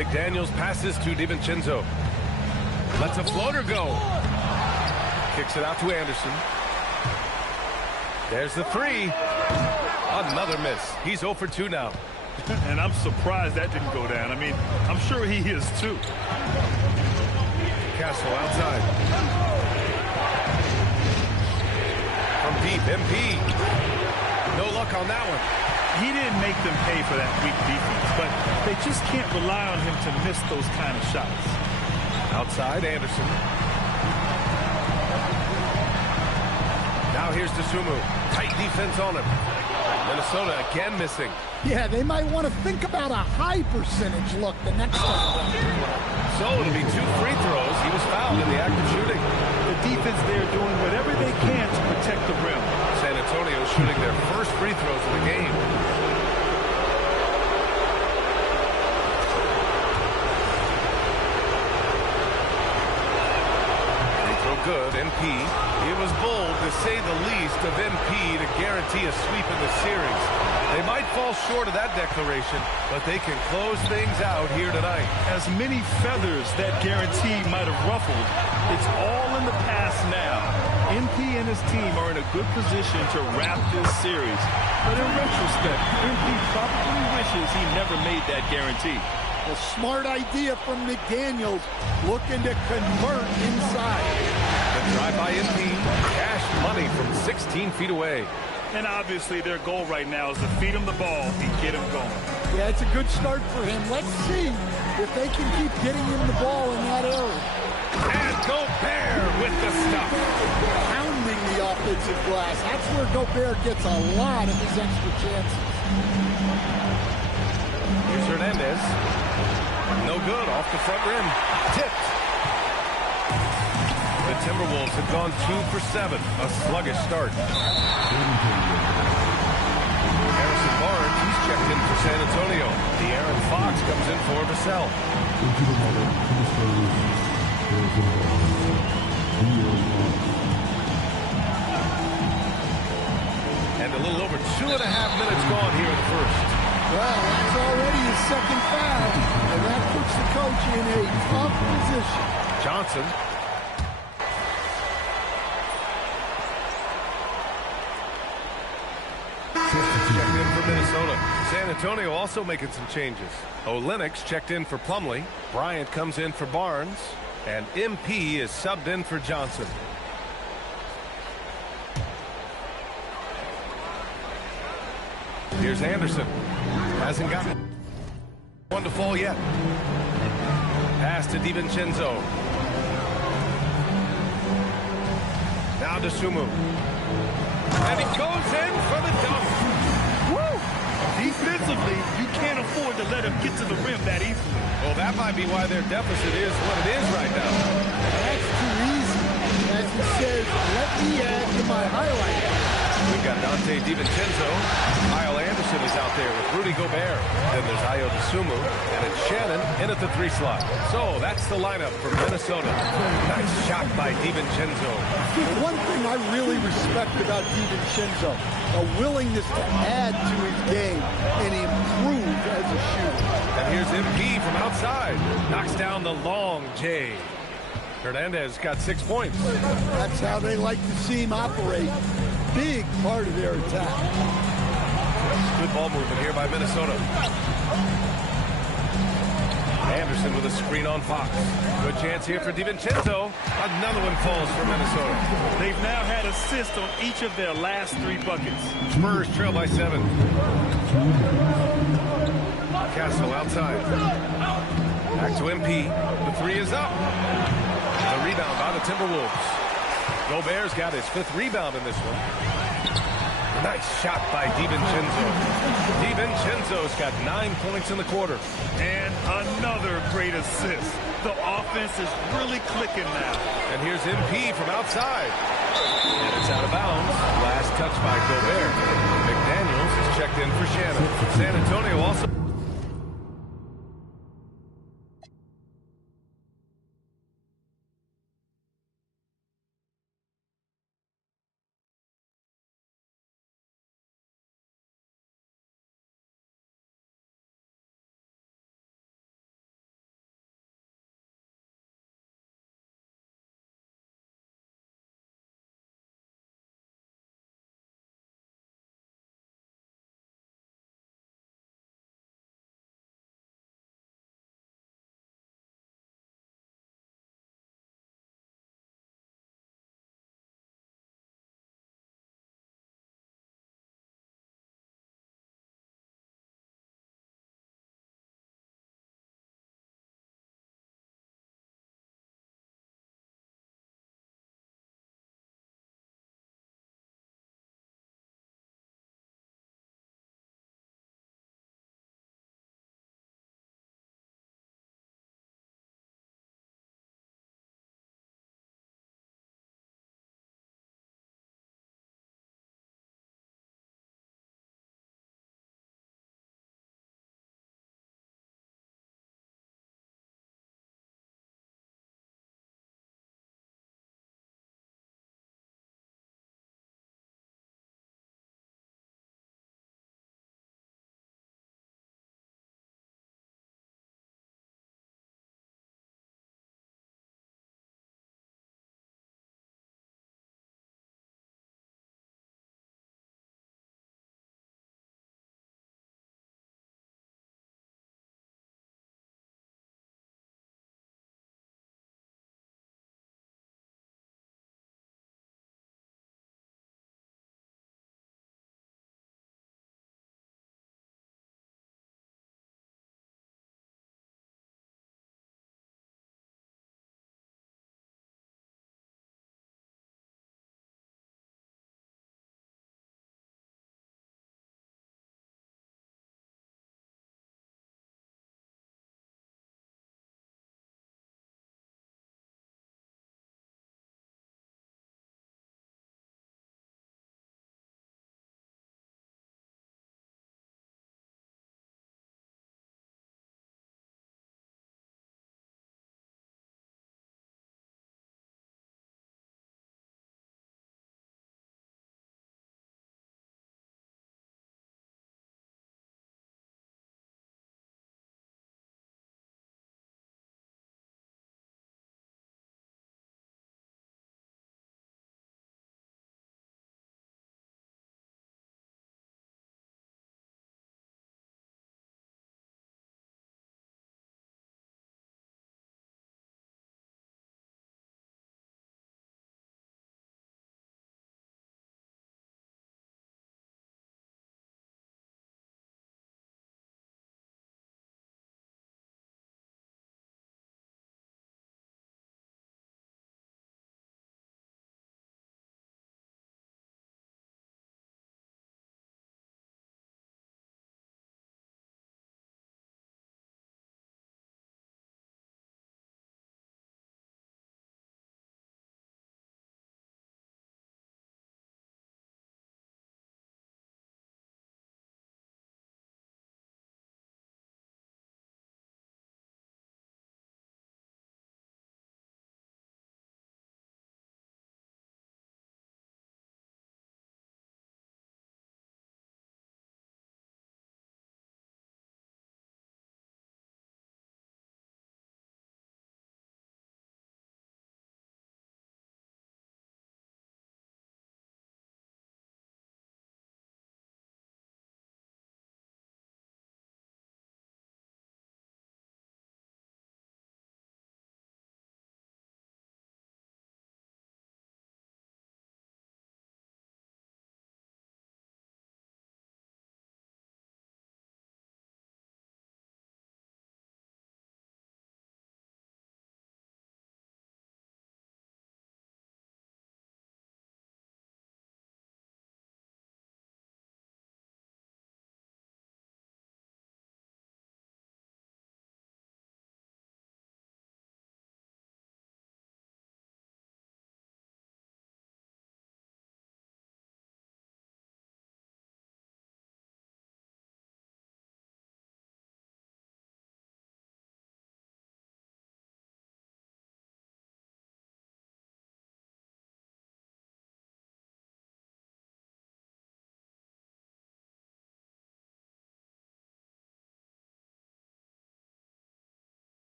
McDaniels passes to DiVincenzo. Lets a floater go. Kicks it out to Anderson. There's the three. Another miss. He's 0 for 2 now. And I'm surprised that didn't go down. I mean, I'm sure he is too. Castle outside. From deep, MP. No luck on that one. He didn't make them pay for that weak defense, but they just can't rely on him to miss those kind of shots. Outside, Anderson. Now here's Dosunmu. Tight defense on him. Minnesota again missing. Yeah, they might want to think about a high percentage look the next time. So it'll be 2 free throws. He was fouled in the act of shooting. The defense there doing whatever they can to protect the rim. San Antonio shooting their first free throws of the game. Free throw good, MP. It was bold, to say the least, of MP to guarantee a sweep in the series. They might fall short of that declaration, but they can close things out here tonight. As many feathers that guarantee might have ruffled, it's all in the past now. MP and his team are in a good position to wrap this series. But in retrospect, MP probably wishes he never made that guarantee. A smart idea from McDaniels, looking to convert inside. The drive by MP, cash money from 16 feet away. And obviously their goal right now is to feed him the ball and get him going. Yeah, it's a good start for him. Let's see if they can keep getting him the ball in that area. And Gobert with the stuff. Pounding the offensive glass. That's where Gobert gets a lot of his extra chances. Here's Hernandez. No good, off the front rim. Tipped. The Timberwolves have gone 2 for 7. A sluggish start. Harrison Barnes, he's checked in for San Antonio. De'Aaron Fox comes in for Vassell. And a little over 2.5 minutes gone here in the first. Well, that's already his second foul, and that puts the coach in a tough position. Johnson. Checked in for Minnesota. San Antonio also making some changes. Olynyk checked in for Plumlee. Bryant comes in for Barnes. And MP is subbed in for Johnson. Here's Anderson. Hasn't gotten one to fall yet. Pass to DiVincenzo. Now Dosunmu. And he goes in for the dunk. Woo! Defensively, you can't afford to let him get to the rim that easily. Well, that might be why their deficit is what it is right now. That's too easy. As he says, let me add to my highlight. We've got Dante DiVincenzo. Kyle Anderson is out there with Rudy Gobert. Then there's Ayo Dosunmu. And it's Shannon in at the 3 slot. So that's the lineup for Minnesota. Nice shot by DiVincenzo. One thing I really respect about DiVincenzo, a willingness to add to his game and improve as a shooter. And here's MP from outside. Knocks down the long J. Hernandez got 6 points. That's how they like to see him operate. Big part of their attack. Good ball movement here by Minnesota. Anderson with a screen on Fox. Good chance here for DiVincenzo. Another one falls for Minnesota. They've now had assists on each of their last 3 buckets. Spurs trail by 7. Castle outside. Back to MP. The 3 is up. The rebound by the Timberwolves. Gobert's got his 5th rebound in this one. Nice shot by DiVincenzo. DiVincenzo's got 9 points in the quarter. And another great assist. The offense is really clicking now. And here's MP from outside. And it's out of bounds. Last touch by Gobert. McDaniels is checked in for Shannon. San Antonio also...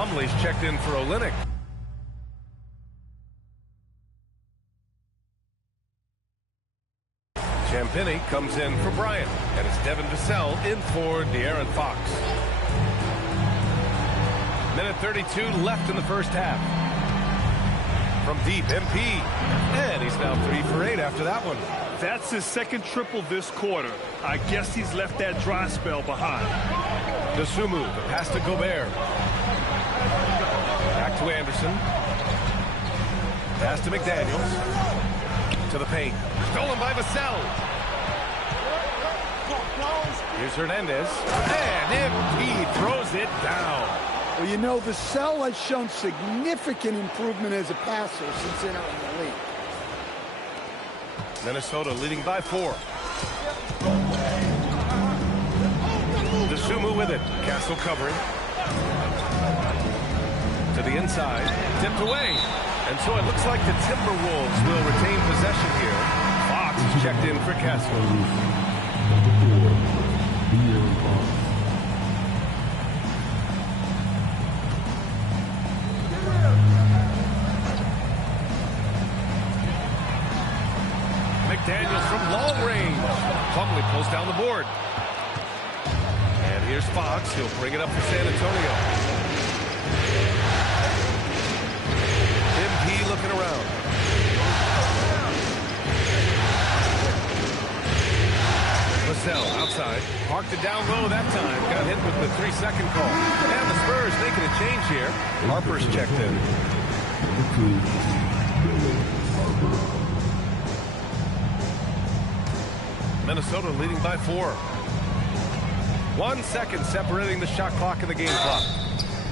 Plumlee's checked in for Olynyk. Champagny comes in for Bryant, and it's Devin Vassell in for De'Aaron Fox. Minute 32 left in the first half. From deep, MP, and he's now 3 for 8 after that one. That's his second triple this quarter. I guess he's left that dry spell behind. Dosunmu, the pass to Gobert. Back to Anderson. Pass to McDaniels. To the paint. Stolen by Vassell. Here's Hernandez. And MP throws it down. Well, you know, Vassell has shown significant improvement as a passer since entering the league. Minnesota leading by 4. Dosunmu with it. Castle covering. To the inside. Tipped away. And so it looks like the Timberwolves will retain possession here. Fox is checked in for Castle. McDaniels from long range. Plumlee pulls down the board. And here's Fox. He'll bring it up for San Antonio. Looking around. Vassell outside. Parked it down low that time. Got hit with the 3-second call. And the Spurs making a change here. Harper's checked in. Minnesota leading by 4. 1 second separating the shot clock and the game clock.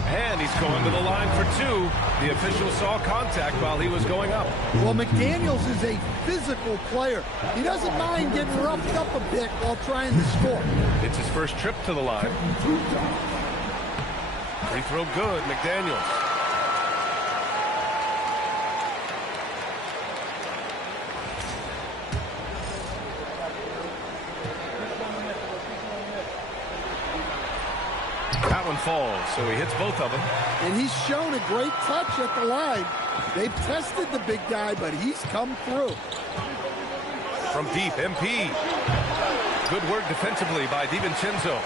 And he's going to the line for 2. The official saw contact while he was going up. Well, McDaniels is a physical player. He doesn't mind getting roughed up a bit while trying to score. It's his first trip to the line. Free throw good, McDaniels. That one falls, so he hits both of them. And he's shown a great touch at the line. They've tested the big guy, but he's come through. From deep, MP. Good work defensively by DiVincenzo.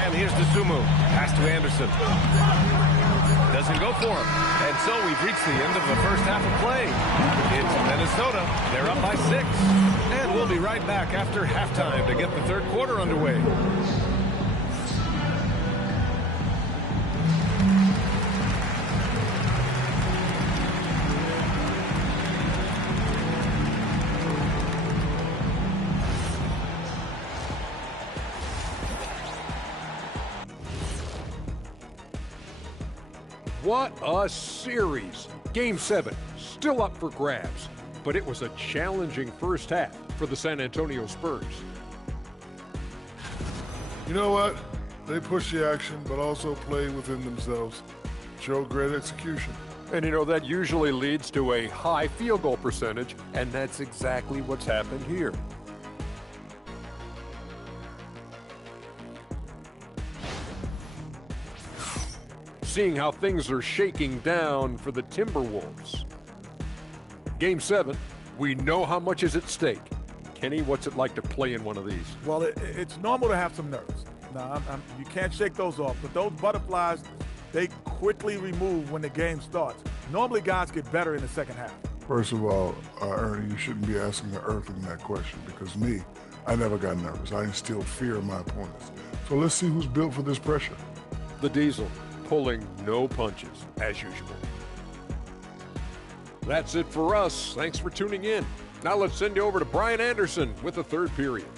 And here's Dosunmu. Pass to Anderson. Doesn't go for him. And so we've reached the end of the first half of play. It's Minnesota. They're up by 6. And we'll be right back after halftime to get the third quarter underway. What a series. Game 7, still up for grabs, but it was a challenging first half for the San Antonio Spurs. You know what? They push the action, but also play within themselves. Showed great execution. And you know, that usually leads to a high field goal percentage, and that's exactly what's happened here. Seeing how things are shaking down for the Timberwolves. Game 7, we know how much is at stake. Kenny, what's it like to play in one of these? Well, it's normal to have some nerves. Now, you can't shake those off, but those butterflies, they quickly remove when the game starts. Normally, guys get better in the second half. First of all, Ernie, you shouldn't be asking the Earthling that question because me, I never got nervous. I instilled fear in my opponents. So let's see who's built for this pressure. The Diesel pulling no punches, as usual. That's it for us. Thanks for tuning in. Now let's send you over to Brian Anderson with the third period.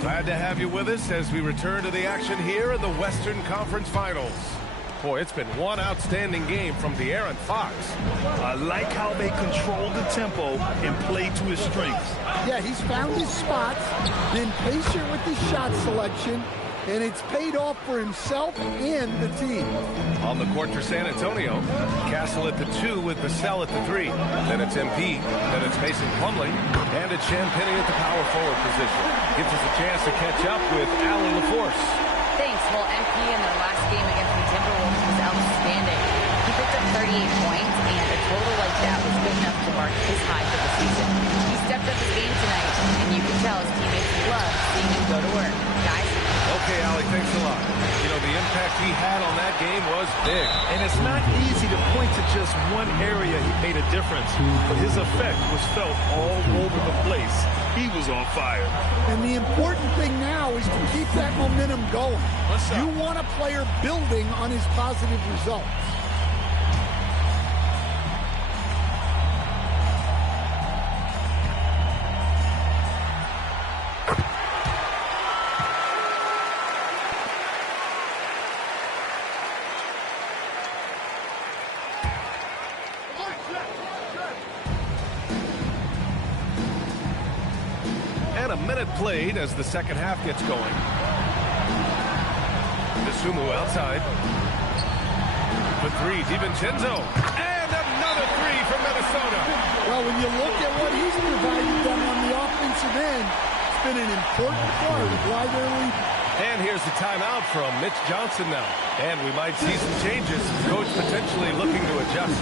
Glad to have you with us as we return to the action here in the Western Conference Finals. Boy, it's been one outstanding game from De'Aaron Fox. I like how they control the tempo and play to his strengths. Yeah, he's found his spots, been patient with his shot selection, and it's paid off for himself and the team. On the court for San Antonio, Castle at the 2 with Vassell at the 3. Then it's MP, then it's Mason Plumlee, and it's Champagny at the power forward position. Gives us a chance to catch up with Allie LaForce. Thanks. Well, MP in their last game against the Timberwolves was outstanding. He picked up 38 points, and a total like that was good enough to mark his high for the season. He stepped up his game tonight, and you can tell his teammates love seeing him go to work. Guys? Okay, Allie, thanks a lot. You know, the impact he had on that game was big. And it's not easy to point to just one area he made a difference, but his effect was felt all over the place. He was on fire. And the important thing now is to keep that momentum going. You want a player building on his positive results. And a minute played as the second half gets going. Sumu outside. The 3, DiVincenzo. And another 3 from Minnesota. Well, when you look at what he's provided them on the offensive end, it's been an important part of why they're leading. And here's the timeout from Mitch Johnson now. And we might see some changes. Coach potentially looking to adjust.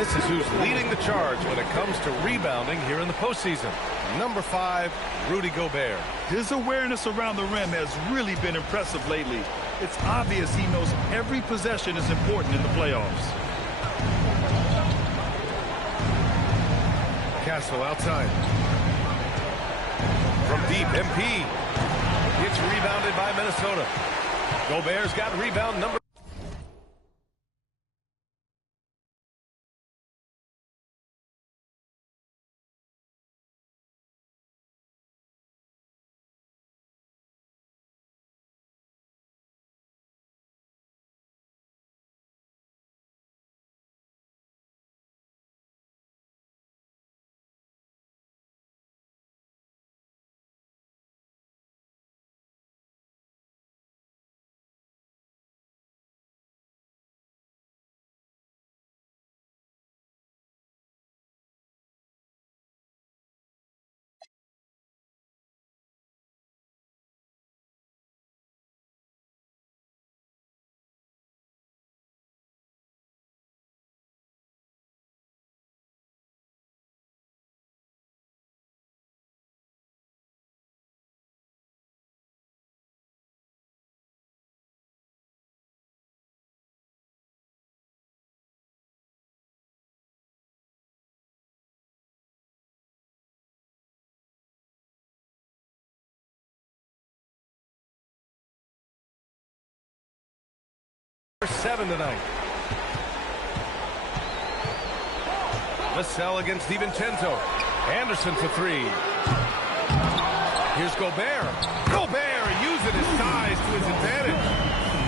This is who's leading the charge when it comes to rebounding here in the postseason. Number 5, Rudy Gobert. His awareness around the rim has really been impressive lately. It's obvious he knows every possession is important in the playoffs. Castle outside. From deep, MP. It's rebounded by Minnesota. Gobert's got rebound number 7 tonight. Vassell against DiVincenzo. Anderson for 3. Here's Gobert. Gobert using his size to his advantage.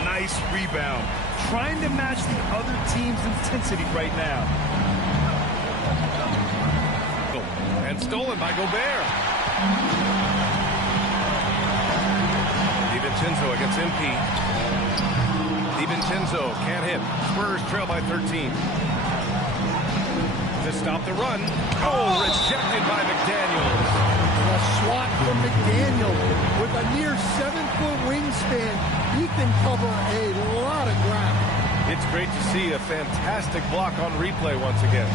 Nice rebound. Trying to match the other team's intensity right now. And stolen by Gobert. DiVincenzo against MP. DiVincenzo can't hit. Spurs trail by 13. To stop the run. Oh, rejected by McDaniels. A swat from McDaniels. With a near 7-foot wingspan, he can cover a lot of ground. It's great to see a fantastic block on replay once again.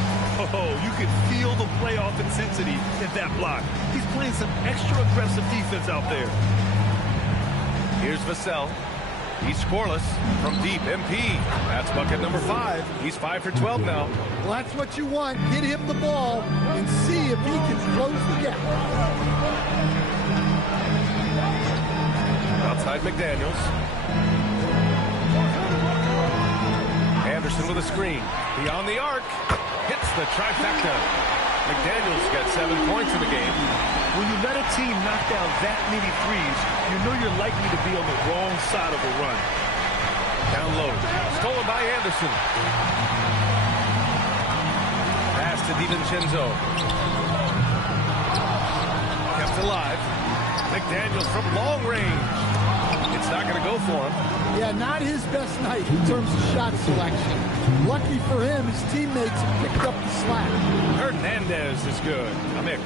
Oh, you can feel the playoff intensity in that block. He's playing some extra aggressive defense out there. Here's Vassell. He's scoreless from deep. MP. That's bucket number 5. He's 5 for 12 now. Well, that's what you want. Get him the ball and see if he can close the gap. Outside McDaniels. Anderson with a screen. Beyond the arc. Hits the trifecta. McDaniels got 7 points in the game. When you let a team knock down that many threes, you know you're likely to be on the wrong side of a run. Down low. Stolen by Anderson. Pass to DiVincenzo. Kept alive. McDaniels from long range. It's not going to go for him. Yeah, not his best night in terms of shot selection. Lucky for him, his teammates picked up the slack. Hernandez is good. Amir.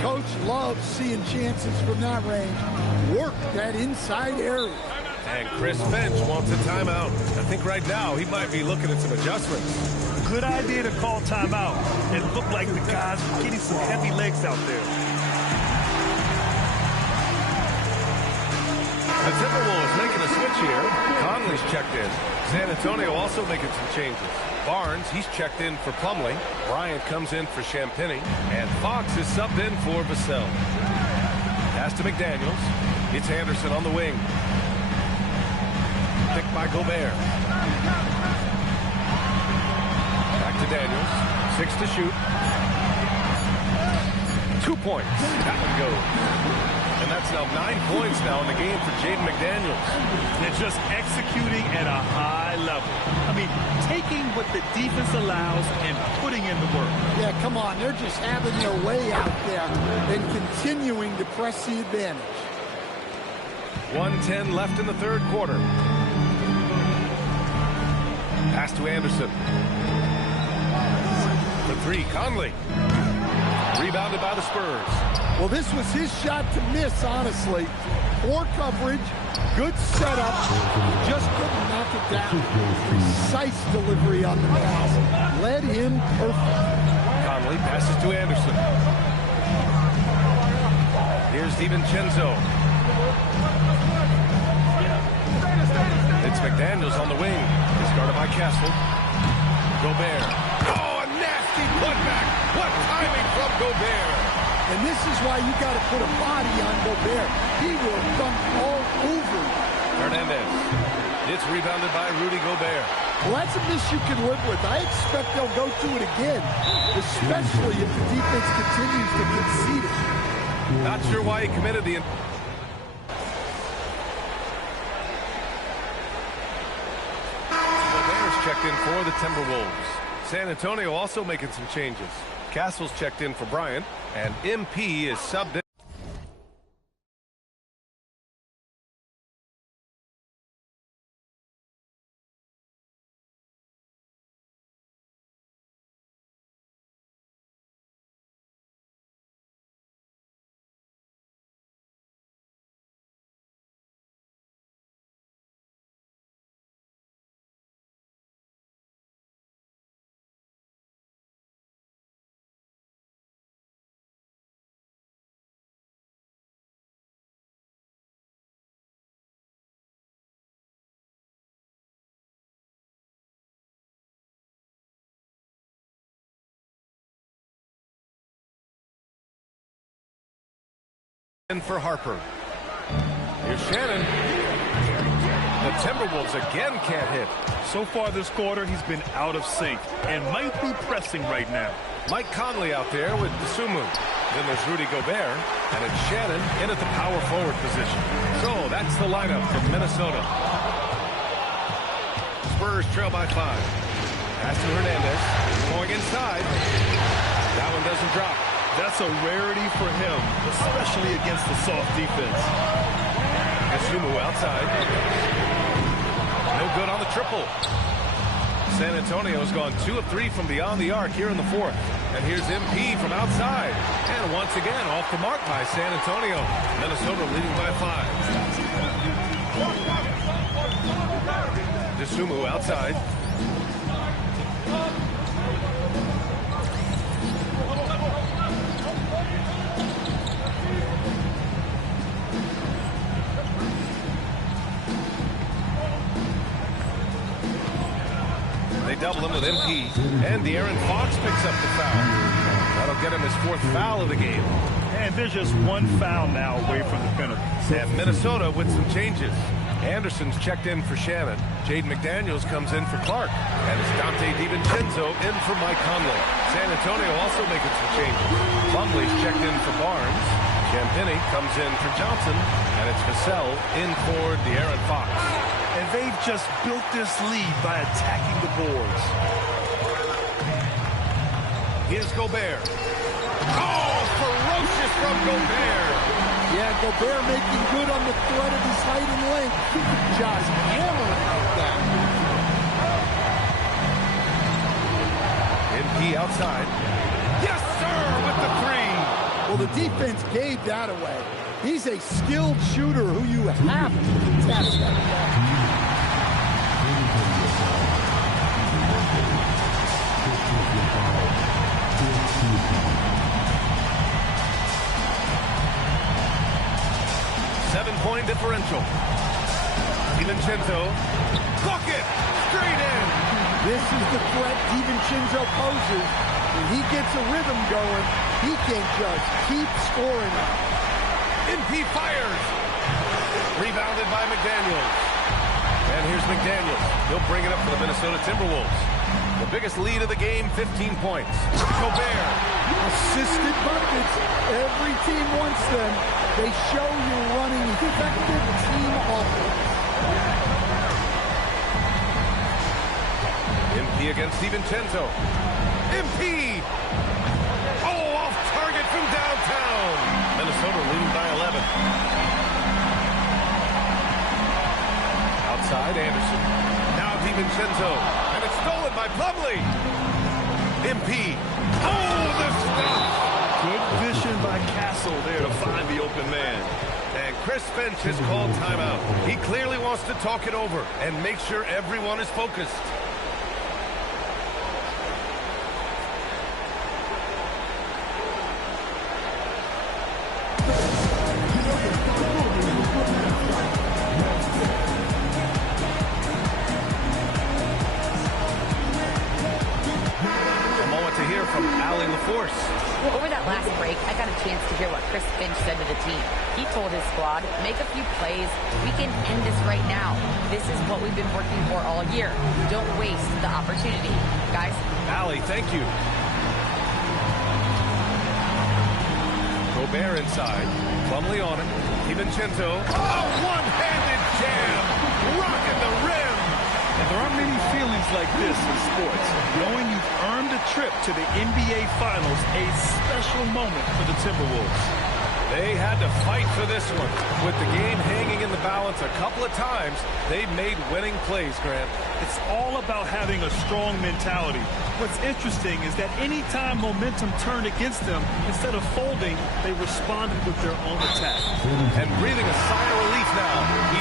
Coach loves seeing chances from that range. Work that inside area. And Chris Finch wants a timeout. I think right now he might be looking at some adjustments. Good idea to call timeout. It looked like the guys were getting some heavy legs out there. The Timberwolves making a switch here. Conley's checked in. San Antonio also making some changes. Barnes, he's checked in for Plumlee. Bryant comes in for Champagny. And Fox is subbed in for Vassell. Pass to McDaniels. It's Anderson on the wing. Picked by Gobert. Back to Daniels. 6 to shoot. 2 points. That one goes. And that's now 9 points now in the game for Jaden McDaniels. They're just executing at a high level. I mean, taking what the defense allows and putting in the work. Yeah, come on. They're just having their way out there and continuing to press the advantage. 1:10 left in the third quarter. Pass to Anderson. For 3, Conley. Rebounded by the Spurs. Well, this was his shot to miss, honestly. Poor coverage, good setup, just couldn't knock it down. Precise delivery on the pass. Led him perfect. Conley passes to Anderson. Here's DiVincenzo. It's McDaniels on the wing. Discarded by Castle. Gobert. Oh, a nasty putback. What timing from Gobert. And this is why you got to put a body on Gobert. He will dunk all over you. Hernandez. It's rebounded by Rudy Gobert. Well, that's a miss you can live with. I expect they'll go to it again, especially if the defense continues to concede it. Not sure why he committed the... Gobert's checked in for the Timberwolves. San Antonio also making some changes. Castle's checked in for Bryant, and MP is subbed in. For Harper. Here's Shannon. The Timberwolves again can't hit. So far this quarter, he's been out of sync and might be pressing right now. Mike Conley out there with Desumu. Then there's Rudy Gobert, and it's Shannon in at the power forward position. So that's the lineup from Minnesota. Spurs trail by 5. Pass to Hernandez. Going inside. That one doesn't drop. That's a rarity for him, especially against the soft defense. Desumu outside. No good on the triple. San Antonio's gone 2 of 3 from beyond the arc here in the 4th. And here's MP from outside. And once again, off the mark by San Antonio. Minnesota leading by 5. Desumu outside. They double him with MP, and De'Aaron Fox picks up the foul. That'll get him his 4th foul of the game. And there's just one foul now away from the penalty. And Minnesota with some changes. Anderson's checked in for Shannon. Jaden McDaniels comes in for Clark. And it's Dante DiVincenzo in for Mike Conley. San Antonio also making some changes. Plumlee's checked in for Barnes. Champagnie comes in for Johnson. And it's Vassell in for De'Aaron Fox. And they've just built this lead by attacking the boards. Here's Gobert. Oh, ferocious from Gobert. Yeah, Gobert making good on the threat of his height and length. Just hammering out that. MP outside. Yes, sir, with the 3. Well, the defense gave that away. He's a skilled shooter who you have to contest. 7-point differential. DiVincenzo. Bucket! Straight in! This is the threat DiVincenzo poses. When he gets a rhythm going, he can just keep scoring. MP fires. Rebounded by McDaniels. And here's McDaniels. He'll bring it up for the Minnesota Timberwolves. The biggest lead of the game, 15 points. Gobert. Assisted buckets. Every team wants them. They show you're running effective team offense. MP against DiVincenzo. MP! Oh, off target from downtown. Minnesota leading by 11. Outside, Anderson. Now DiVincenzo. And it's stolen by Plumlee. MP. Oh, the stop! Good vision by Castle there to find the open man. And Chris Finch has called timeout. He clearly wants to talk it over and make sure everyone is focused. Over that last break, I got a chance to hear what Chris Finch said to the team. He told his squad, make a few plays. We can end this right now. This is what we've been working for all year. Don't waste the opportunity. Guys. Allie, thank you. Gobert inside. Plumlee on it. DiVincenzo. Oh, one-handed jam. Rocking the rim. And there aren't many feelings like this in sports. Knowing you've earned a trip to the NBA Finals, a special moment for the Timberwolves. They had to fight for this one. With the game hanging in the balance a couple of times, they made winning plays, Grant. It's all about having a strong mentality. What's interesting is that anytime momentum turned against them, instead of folding, they responded with their own attack. And breathing a sigh of relief now. He